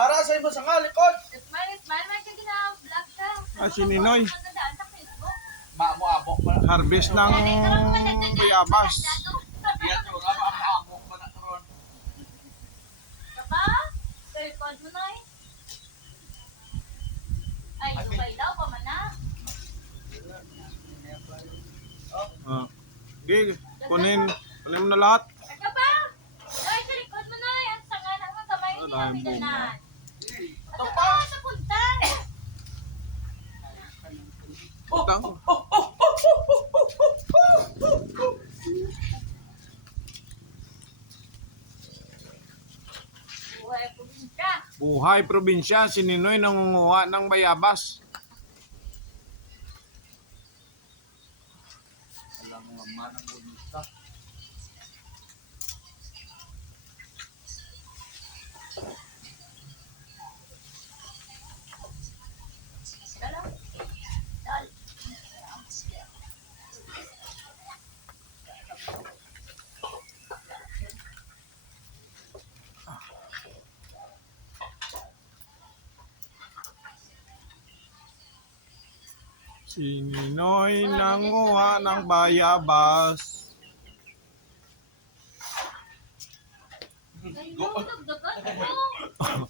Arasay mo sa nga likod. Smile, smile, may vlog ka. Si Ninoy. Magandaan sa Facebook. Maamo abok pa. Harvest ng bayabas. Yan yung abok pa na karon. Kaba? Record mo na eh. Ay, okay daw, pamana. Okay, kunin mo na lahat. Kaba? Ay, sa record mo na eh. Ang sanga ng mga kamay niya. dahil May ganan. Ito Ito pa. pa, sa punta. Utang. Buhay po din ka. Buhay probinsya, si Ninoy nangunguha ng bayabas. Alam mo nga manang bonita. Dalaw. Dal. Si Ninoy nanguha ng bayabas. Ay, no, dagdagan. Ano?